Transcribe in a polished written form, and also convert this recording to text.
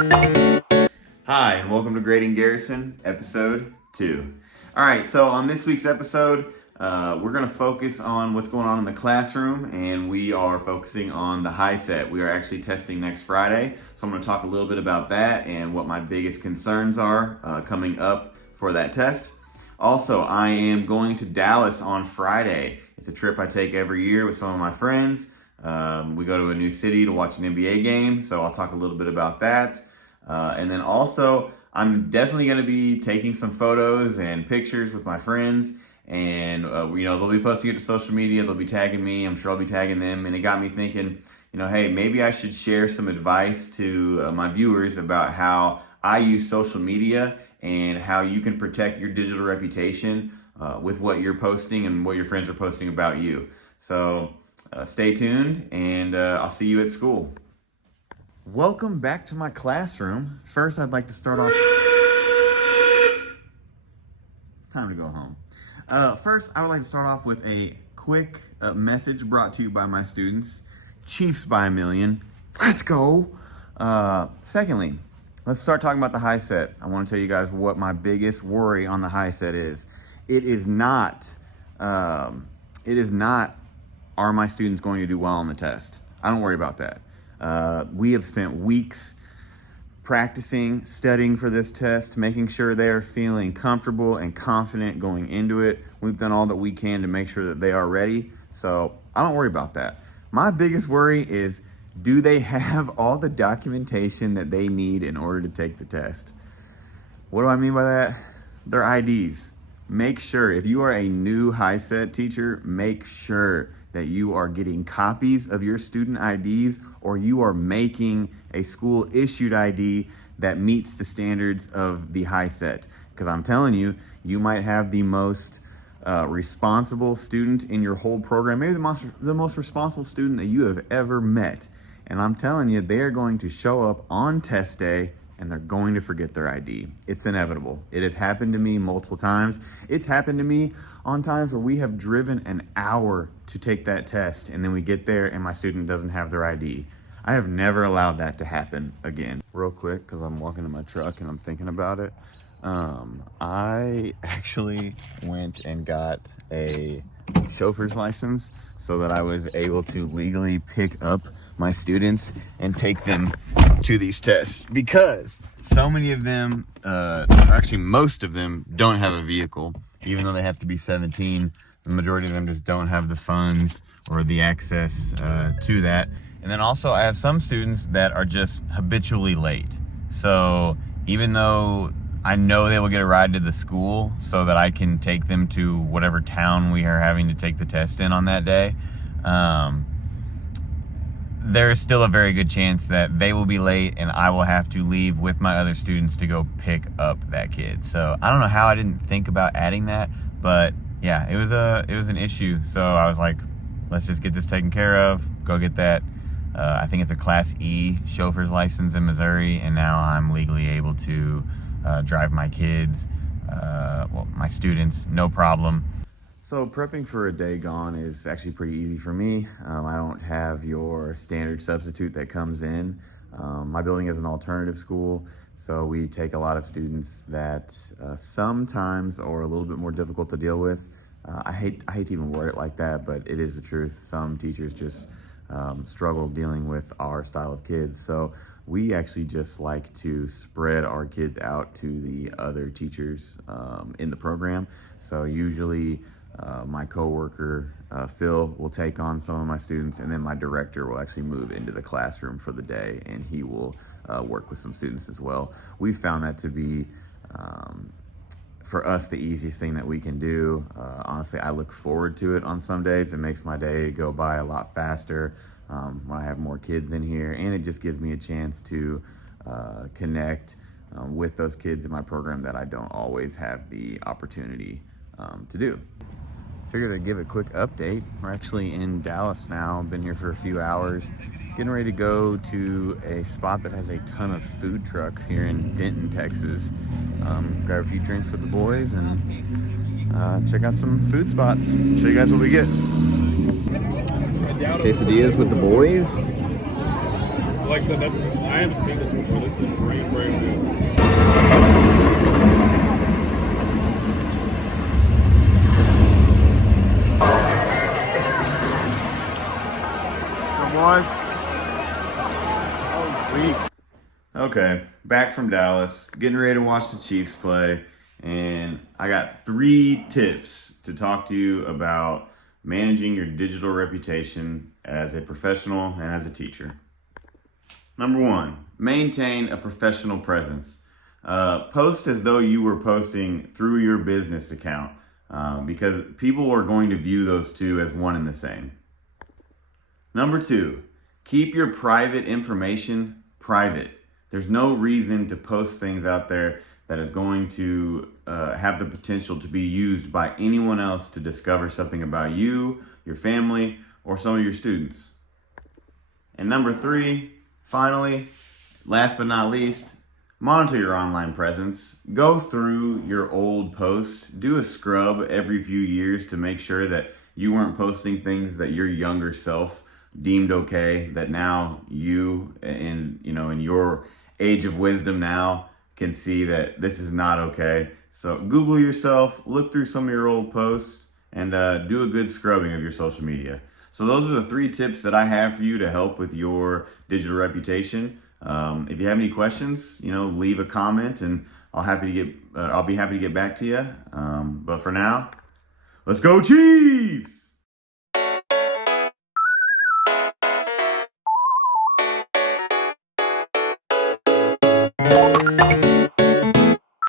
Hi, and welcome to Grading Garrison, episode 2. All right, so on this week's episode, we're going to focus on what's going on in the classroom, and we are focusing on the high set. We are actually testing next Friday, so I'm going to talk a little bit about that and what my biggest concerns are coming up for that test. Also, I am going to Dallas on Friday. It's a trip I take every year with some of my friends. We go to a new city to watch an NBA game, so I'll talk a little bit about that. And then also, I'm definitely going to be taking some photos and pictures with my friends, and they'll be posting it to social media. They'll be tagging me. I'm sure I'll be tagging them. And it got me thinking, hey, maybe I should share some advice to my viewers about how I use social media and how you can protect your digital reputation with what you're posting and what your friends are posting about you. So stay tuned, and I'll see you at school. Welcome back to my classroom. First, I'd like to start off. It's time to go home. First, I would like to start off with a quick message brought to you by my students. Chiefs by a million. Let's go. Secondly, let's start talking about the high set. I want to tell you guys what my biggest worry on the high set is. It is not, are my students going to do well on the test? I don't worry about that. We have spent weeks practicing, studying for this test, making sure they are feeling comfortable and confident going into it. We've done all that we can to make sure that they are ready. So I don't worry about that. My biggest worry is, do they have all the documentation that they need in order to take the test? What do I mean by that? Their IDs. Make sure, if you are a new high set teacher, make sure that you are getting copies of your student IDs, or you are making a school issued ID that meets the standards of the high set. Because I'm telling you, you might have the most responsible student in your whole program, maybe the most responsible student that you have ever met. And I'm telling you, they are going to show up on test day and they're going to forget their ID. It's inevitable. It has happened to me multiple times. It's happened to me on times where we have driven an hour to take that test, and then we get there and my student doesn't have their ID. I have never allowed that to happen again. Real quick, because I'm walking to my truck and I'm thinking about it. I actually went and got a chauffeur's license so that I was able to legally pick up my students and take them to these tests, because so many of them, actually most of them, don't have a vehicle. Even though they have to be 17, the majority of them just don't have the funds or the access to that. And then also I have some students that are just habitually late. So even though I know they will get a ride to the school so that I can take them to whatever town we are having to take the test in on that day, there's still a very good chance that they will be late and I will have to leave with my other students to go pick up that kid. So I don't know how I didn't think about adding that, but yeah, it was an issue. So I was like, let's just get this taken care of, go get that. I think it's a Class E chauffeur's license in Missouri, and now I'm legally able to drive my kids, my students, no problem. So prepping for a day gone is actually pretty easy for me. I don't have your standard substitute that comes in. My building is an alternative school, so we take a lot of students that sometimes are a little bit more difficult to deal with. I hate to even word it like that, but it is the truth. Some teachers just struggle dealing with our style of kids. So we actually just like to spread our kids out to the other teachers in the program. So usually my coworker, Phil, will take on some of my students, and then my director will actually move into the classroom for the day, and he will work with some students as well. We've found that to be, for us, the easiest thing that we can do. Honestly, I look forward to it on some days. It makes my day go by a lot faster when I have more kids in here, and it just gives me a chance to connect with those kids in my program that I don't always have the opportunity to do. Figured I'd give a quick update. We're actually in Dallas now. Been here for a few hours. Getting ready to go to a spot that has a ton of food trucks here in Denton, Texas. Grab a few drinks for the boys and check out some food spots. Show you guys what we get. Quesadillas with the boys. like I said, I haven't seen this before. This is brand new. One. Oh, sweet. Okay, back from Dallas, getting ready to watch the Chiefs play, and I got 3 tips to talk to you about managing your digital reputation as a professional and as a teacher. Number 1, maintain a professional presence. Post as though you were posting through your business account, because people are going to view those two as one and the same. Number 2, keep your private information private. There's no reason to post things out there that is going to have the potential to be used by anyone else to discover something about you, your family, or some of your students. And number 3, finally, last but not least, monitor your online presence. Go through your old posts. Do a scrub every few years to make sure that you weren't posting things that your younger self deemed okay, that now you, in your age of wisdom now, can see that this is not okay. So Google yourself, look through some of your old posts, and do a good scrubbing of your social media. So those are the 3 tips that I have for you to help with your digital reputation. If you have any questions, leave a comment, and I'll be happy to get back to you. But for now, let's go Chiefs!